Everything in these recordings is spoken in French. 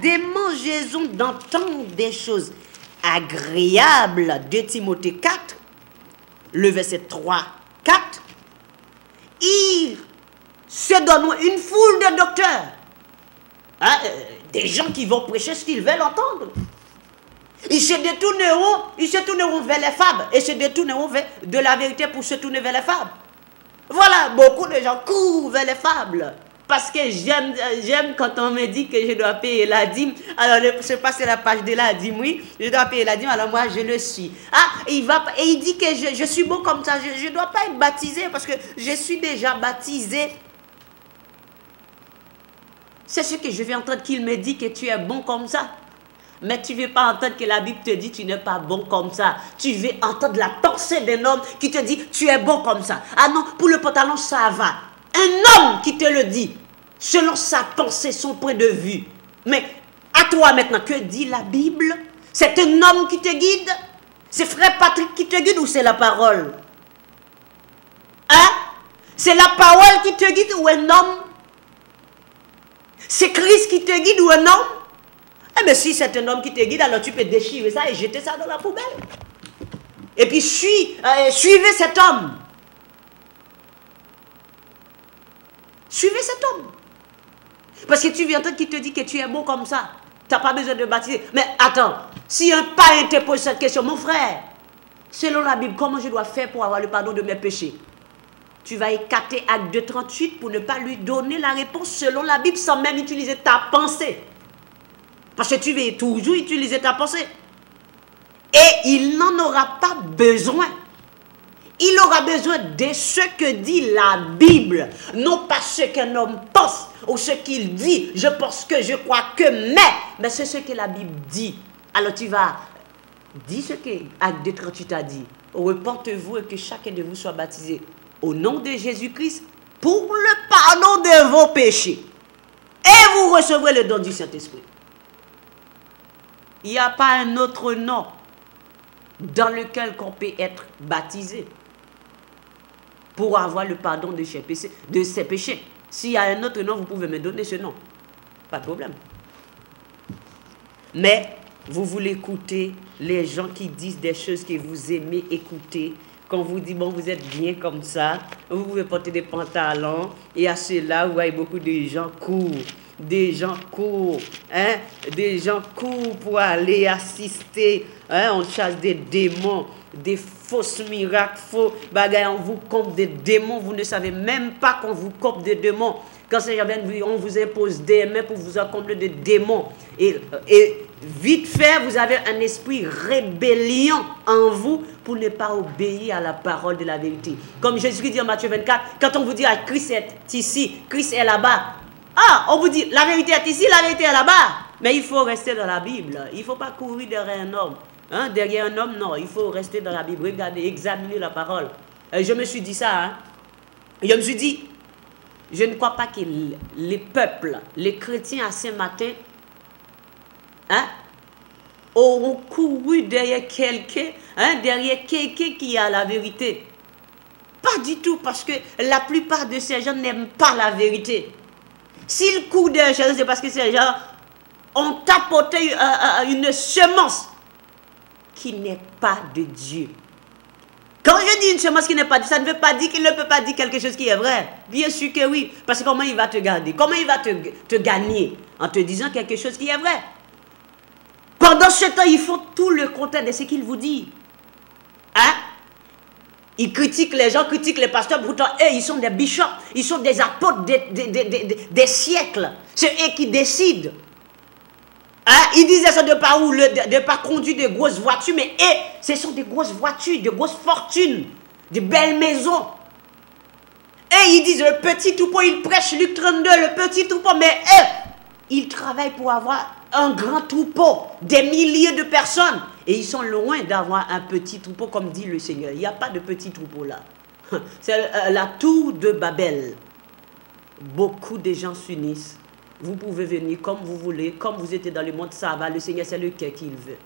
démangeaison d'entendre des choses agréables. 2 Timothée 4, le verset 3, 4. Ils se donnent une foule de docteurs. Hein, des gens qui vont prêcher ce qu'ils veulent entendre. Ils se tourneront vers les fables et se détourneront de la vérité pour se tourner vers les fables. Voilà, beaucoup de gens courent vers les fables. Parce que j'aime quand on me dit que je dois payer la dîme. Alors, je passe la page de la dîme, oui, je dois payer la dîme, alors moi je le suis. Ah, il dit que je suis bon comme ça, je ne dois pas être baptisé parce que je suis déjà baptisé. C'est ce que je vais entendre qu'il me dit que tu es bon comme ça. Mais tu ne veux pas entendre que la Bible te dit que tu n'es pas bon comme ça. Tu veux entendre la pensée d'un homme qui te dit tu es bon comme ça. Ah non, pour le pantalon, ça va. Un homme qui te le dit, selon sa pensée, son point de vue. Mais à toi maintenant, que dit la Bible? C'est un homme qui te guide? C'est frère Patrick qui te guide ou c'est la parole? Hein? C'est la parole qui te guide ou un homme? C'est Christ qui te guide ou un homme? Eh bien, si c'est un homme qui te guide, alors tu peux déchirer ça et jeter ça dans la poubelle. Et puis, suivez cet homme. Suivez cet homme. Parce que tu viens entendre qu'il te dit que tu es bon comme ça. Tu n'as pas besoin de baptiser. Mais attends, si un païen te pose cette question, mon frère, selon la Bible, comment je dois faire pour avoir le pardon de mes péchés? Tu vas écarter Acte 2:38 pour ne pas lui donner la réponse selon la Bible sans même utiliser ta pensée. Parce que tu vas toujours utiliser ta pensée. Et il n'en aura pas besoin. Il aura besoin de ce que dit la Bible. Non pas ce qu'un homme pense ou ce qu'il dit. Je pense que, je crois que, mais c'est ce que la Bible dit. Alors tu vas dire ce que Acte 2:38 a dit. Repentez-vous et que chacun de vous soit baptisé au nom de Jésus-Christ pour le pardon de vos péchés. Et vous recevrez le don du Saint-Esprit. Il n'y a pas un autre nom dans lequel on peut être baptisé pour avoir le pardon de ses péchés. S'il y a un autre nom, vous pouvez me donner ce nom. Pas de problème. Mais vous voulez écouter les gens qui disent des choses que vous aimez écouter. Quand vous dites, bon, vous êtes bien comme ça, vous pouvez porter des pantalons, et à cela, vous voyez beaucoup de gens courent. Des gens courent, hein? Des gens courent pour aller assister, hein? On chasse des démons, des fausses miracles, faux bagailles, on vous compte des démons, vous ne savez même pas qu'on vous compte des démons. Quand c'est on vous impose des mains pour vous accomplir des démons. Et vite fait, vous avez un esprit rébellion en vous pour ne pas obéir à la parole de la vérité. Comme Jésus dit en Matthieu 24, quand on vous dit Christ est ici, Christ est là-bas. Ah, on vous dit la vérité est ici, la vérité est là-bas. Mais il faut rester dans la Bible. Il ne faut pas courir derrière un homme. Hein, derrière un homme, non. Il faut rester dans la Bible. Regardez, examiner la parole. Je me suis dit ça. Hein. Je me suis dit, je ne crois pas que les peuples, les chrétiens à Saint-Martin, hein, auront couru derrière quelqu'un, hein, derrière quelqu'un qui a la vérité. Pas du tout, parce que la plupart de ces gens n'aiment pas la vérité. S'ils courent derrière quelqu'un, c'est parce que ces gens ont apporté une semence qui n'est pas de Dieu. Quand je dis une semence qui n'est pas de Dieu, ça ne veut pas dire qu'il ne peut pas dire quelque chose qui est vrai. Bien sûr que oui, parce que comment il va te garder? Comment il va te gagner? En te disant quelque chose qui est vrai. Pendant ce temps, il faut tout le contraire de ce qu'il vous dit. Hein? Ils critiquent les gens, critiquent les pasteurs, pourtant eux, ils sont des bishops, ils sont des apôtres des siècles. C'est eux qui décident. Hein? Ils disaient ça de ne pas conduire de grosses voitures, mais eux, ce sont des grosses voitures, de grosses fortunes, de belles maisons. Et ils disent le petit troupeau, ils prêchent Luc 32, le petit troupeau, mais eux, ils travaillent pour avoir un grand troupeau, des milliers de personnes. Et ils sont loin d'avoir un petit troupeau, comme dit le Seigneur. Il n'y a pas de petit troupeau là. C'est la tour de Babel. Beaucoup de gens s'unissent. Vous pouvez venir comme vous voulez, comme vous étiez dans le monde, ça va. Le Seigneur, c'est le cœur qu'il veut.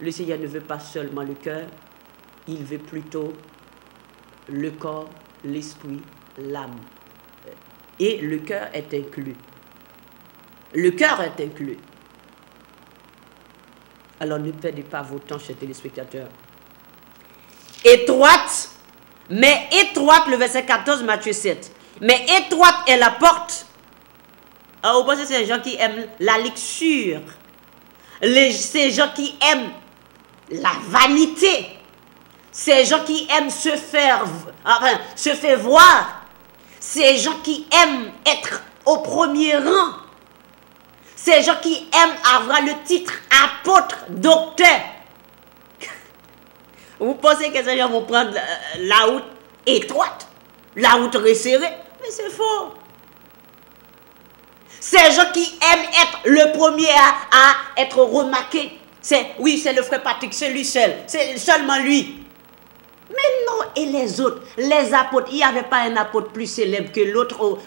Le Seigneur ne veut pas seulement le cœur, il veut plutôt le corps, l'esprit, l'âme. Et le cœur est inclus. Le cœur est inclus. Alors ne perdez pas votre temps, chers téléspectateurs. Étroite, mais étroite, le verset 14, Matthieu 7. Mais étroite est la porte. Alors, vous pensez que c'est les gens qui aiment la luxure. Ces gens qui aiment la vanité. Ces gens qui aiment se faire voir. Ces gens qui aiment être au premier rang. Ces gens qui aiment avoir le titre apôtre, docteur. Vous pensez que ces gens vont prendre la route étroite, la route resserrée? Mais c'est faux. Ces gens qui aiment être le premier à être remarqué. Oui, c'est le frère Patrick, c'est lui seul. C'est seulement lui. Mais non, et les autres, les apôtres, il n'y avait pas un apôtre plus célèbre que l'autre,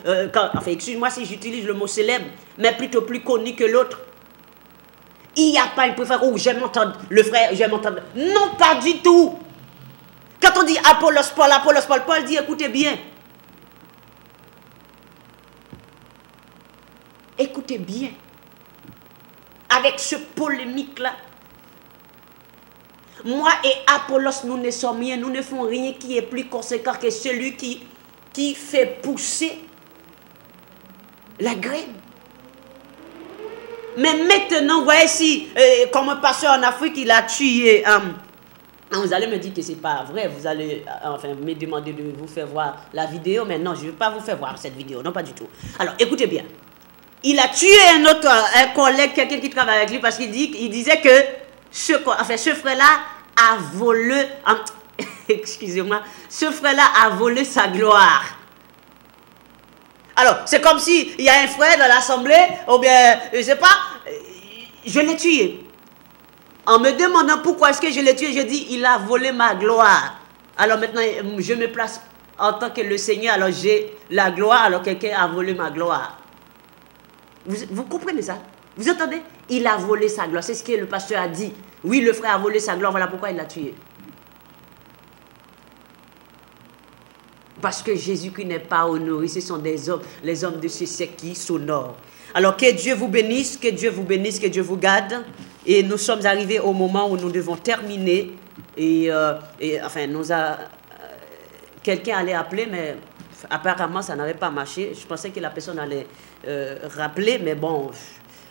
enfin, excuse-moi si j'utilise le mot célèbre, mais plutôt plus connu que l'autre. Il n'y a pas une préférence, oh, j'aime entendre le frère, j'aime entendre. Non, pas du tout. Quand on dit Apollos, Paul dit, écoutez bien. Écoutez bien. Avec ce polémique-là. Moi et Apollos, nous ne sommes rien, nous ne faisons rien qui est plus conséquent que celui qui fait pousser la graine. Mais maintenant, voyez si, comme un pasteur en Afrique, il a tué. Vous allez me dire que ce n'est pas vrai, vous allez me demander de vous faire voir la vidéo, mais non, je ne vais pas vous faire voir cette vidéo, non, pas du tout. Alors, écoutez bien. Il a tué un collègue, quelqu'un qui travaille avec lui, parce qu'il disait que ce frère-là a volé, excusez-moi, ce frère-là a volé sa gloire. Alors, c'est comme s'il y a un frère dans l'assemblée, ou bien, je ne sais pas, je l'ai tué. En me demandant pourquoi est-ce que je l'ai tué, je dis, il a volé ma gloire. Alors maintenant, je me place en tant que le Seigneur, alors j'ai la gloire, alors quelqu'un a volé ma gloire. Vous comprenez ça? Vous entendez? Il a volé sa gloire. C'est ce que le pasteur a dit. Oui, le frère a volé sa gloire. Voilà pourquoi il l'a tué. Parce que Jésus-Christ n'est pas honoré. Ce sont des hommes, les hommes de ce siècle qui s'honorent. Alors que Dieu vous bénisse, que Dieu vous bénisse, que Dieu vous garde. Et nous sommes arrivés au moment où nous devons terminer. Quelqu'un allait appeler, mais apparemment ça n'avait pas marché. Je pensais que la personne allait rappeler, mais bon.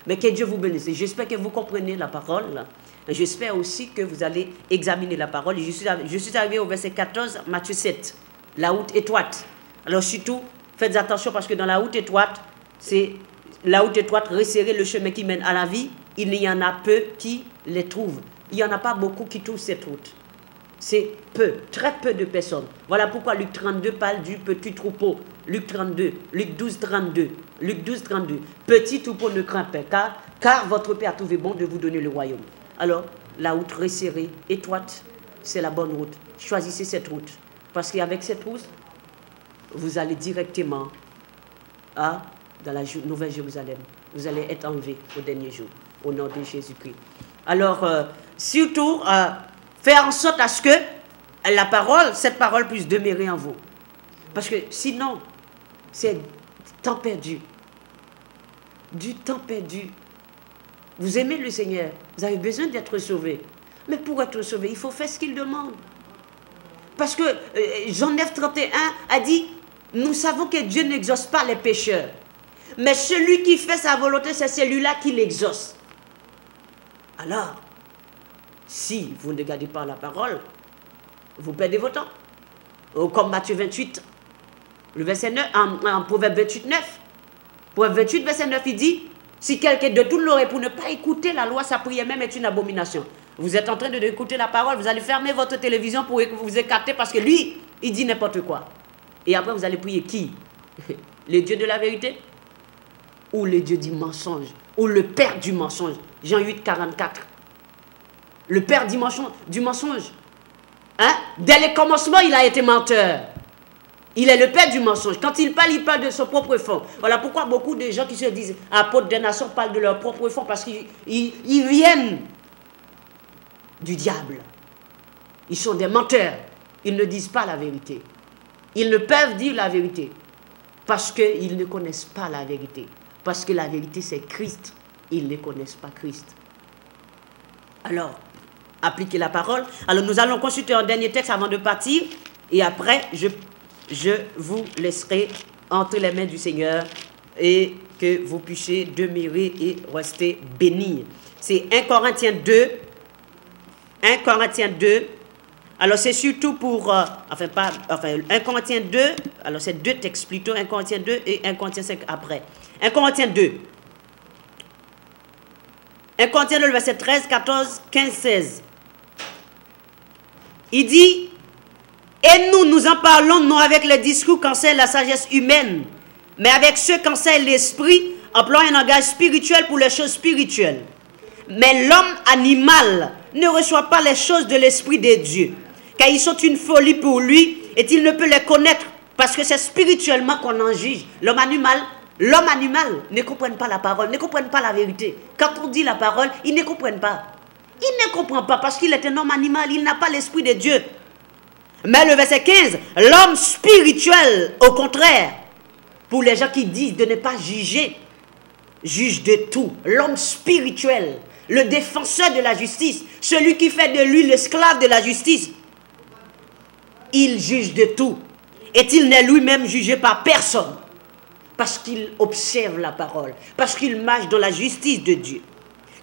Mais que Dieu vous bénisse. J'espère que vous comprenez la parole. J'espère aussi que vous allez examiner la parole. Je suis arrivé au verset 14, Matthieu 7. La route étroite. Alors surtout, faites attention parce que dans la route étroite, c'est la route étroite, resserrer le chemin qui mène à la vie. Il y en a peu qui les trouvent. Il n'y en a pas beaucoup qui trouvent cette route. C'est peu, très peu de personnes. Voilà pourquoi Luc 32 parle du petit troupeau. Luc 32, Luc 12, 32. Luc 12, 32. Petit troupeau ne craint pas, car votre Père a trouvé bon de vous donner le royaume. Alors, la route resserrée, étroite, c'est la bonne route. Choisissez cette route. Parce qu'avec cette route, vous allez directement dans la Nouvelle Jérusalem. Vous allez être enlevés au dernier jour, au nom de Jésus-Christ. Alors, surtout, faire en sorte à ce que cette parole puisse demeurer en vous. Parce que sinon, c'est temps perdu. Du temps perdu. Vous aimez le Seigneur, vous avez besoin d'être sauvé. Mais pour être sauvé, il faut faire ce qu'il demande. Parce que Jean 9, 31 a dit, nous savons que Dieu n'exauce pas les pécheurs. Mais celui qui fait sa volonté, c'est celui-là qui l'exauce. Alors, si vous ne gardez pas la parole, vous perdez votre temps. Comme Matthieu 28, le verset 9, en Proverbe 28, 9. Proverbe 28, verset 9, il dit, si quelqu'un de toute l'oreille pour ne pas écouter la loi, sa prière même est une abomination. Vous êtes en train d'écouter la parole, vous allez fermer votre télévision pour vous écarter parce que lui, il dit n'importe quoi. Et après, vous allez prier qui? Le Dieu de la vérité? Ou le Dieu du mensonge? Ou le père du mensonge? Jean 8, 44. Le père du mensonge. Hein? Dès le commencement, il a été menteur. Il est le père du mensonge. Quand il parle de son propre fond. Voilà pourquoi beaucoup de gens qui se disent apôtres des nations parlent de leur propre fond parce qu'ils viennent du diable. Ils sont des menteurs. Ils ne disent pas la vérité. Ils ne peuvent dire la vérité parce qu'ils ne connaissent pas la vérité. Parce que la vérité, c'est Christ. Ils ne connaissent pas Christ. Alors, appliquez la parole. Alors, nous allons consulter un dernier texte avant de partir. Et après, je vous laisserai entre les mains du Seigneur et que vous puissiez demeurer et rester bénis. C'est 1 Corinthiens 2. 1 Corinthiens 2. Alors, c'est surtout pour... 1 Corinthiens 2. Alors, c'est deux textes plutôt. 1 Corinthiens 2 et 1 Corinthiens 5 après. 1 Corinthiens 2. 1 Corinthiens 2, le verset 13, 14, 15, 16. Il dit... Et nous en parlons non avec les discours qu'enseigne la sagesse humaine, mais avec ceux qu'enseigne l'esprit, employant un langage spirituel pour les choses spirituelles. Mais l'homme animal ne reçoit pas les choses de l'esprit de Dieu, car ils sont une folie pour lui, et il ne peut les connaître, parce que c'est spirituellement qu'on en juge. L'homme animal ne comprend pas la parole, ne comprend pas la vérité. Quand on dit la parole, ils ne comprennent pas. Il ne comprend pas parce qu'il est un homme animal, il n'a pas l'esprit de Dieu. Mais le verset 15, l'homme spirituel, au contraire, pour les gens qui disent de ne pas juger, juge de tout. L'homme spirituel, le défenseur de la justice, celui qui fait de lui l'esclave de la justice, il juge de tout. Et il n'est lui-même jugé par personne, parce qu'il observe la parole, parce qu'il marche dans la justice de Dieu.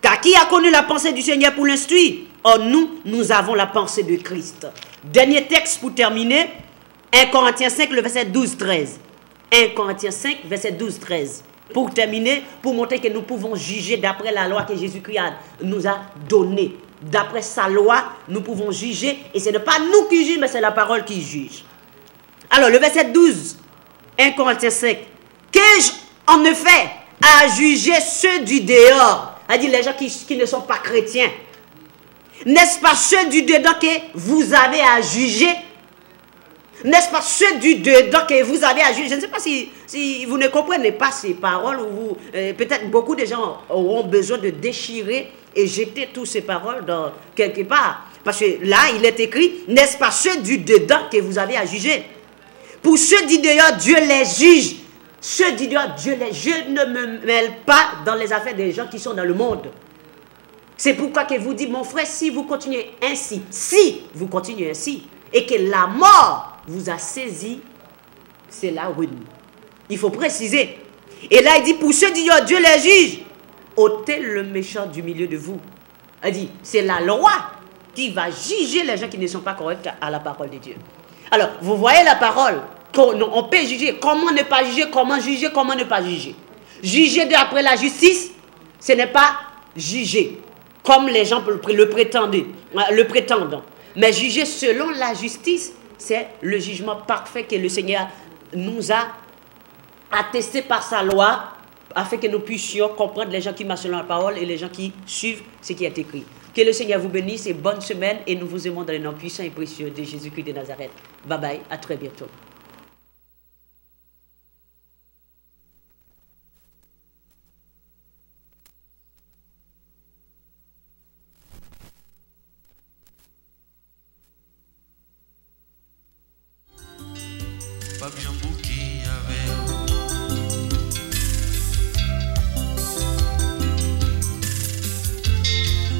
Car qui a connu la pensée du Seigneur pour l'instruire? Or nous avons la pensée de Christ. Dernier texte pour terminer, 1 Corinthiens 5, le verset 12-13. 1 Corinthiens 5, verset 12-13. Pour terminer, pour montrer que nous pouvons juger d'après la loi que Jésus-Christ nous a donnée. D'après sa loi, nous pouvons juger. Et ce n'est pas nous qui jugeons, mais c'est la parole qui juge. Alors, le verset 12, 1 Corinthiens 5. Qu'ai-je en effet à juger ceux du dehors? C'est-à-dire les gens qui ne sont pas chrétiens. N'est-ce pas ceux du dedans que vous avez à juger? N'est-ce pas ceux du dedans que vous avez à juger? Je ne sais pas si vous ne comprenez pas ces paroles, ou peut-être beaucoup de gens auront besoin de déchirer et jeter toutes ces paroles dans quelque part. Parce que là, il est écrit, n'est-ce pas ceux du dedans que vous avez à juger? Pour ceux du dehors, Dieu les juge. Ceux du dehors, Dieu les juge. Je ne me mêle pas dans les affaires des gens qui sont dans le monde. C'est pourquoi que vous dites, mon frère, si vous continuez ainsi, et que la mort vous a saisi, c'est la ruine. Il faut préciser. Et là, il dit, pour ceux qui disent, Dieu les juge, ôtez le méchant du milieu de vous. Il dit, c'est la loi qui va juger les gens qui ne sont pas corrects à la parole de Dieu. Alors, vous voyez la parole, on peut juger, comment ne pas juger, comment ne pas juger. Juger d'après la justice, ce n'est pas juger comme les gens le prétendent. Mais juger selon la justice, c'est le jugement parfait que le Seigneur nous a attesté par sa loi, afin que nous puissions comprendre les gens qui marchent selon la parole et les gens qui suivent ce qui est écrit. Que le Seigneur vous bénisse et bonne semaine, et nous vous aimons dans le nom puissant et précieux de Jésus-Christ de Nazareth. Bye bye, à très bientôt.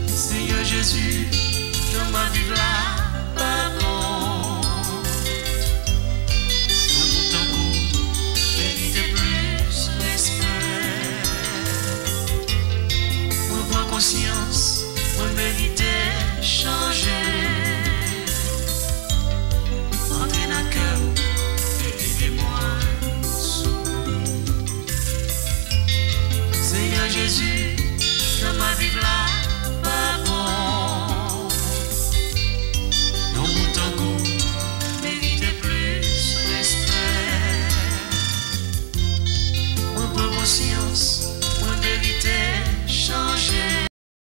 Seigneur Jésus, dans ma vie là, pardon. Dans mon tambour, mérite plus respect. Moi, prends conscience, moi, mérite changer. Entrez dans le cœur, et aidez-moi souffrir. Seigneur Jésus, dans ma vie là, conscience.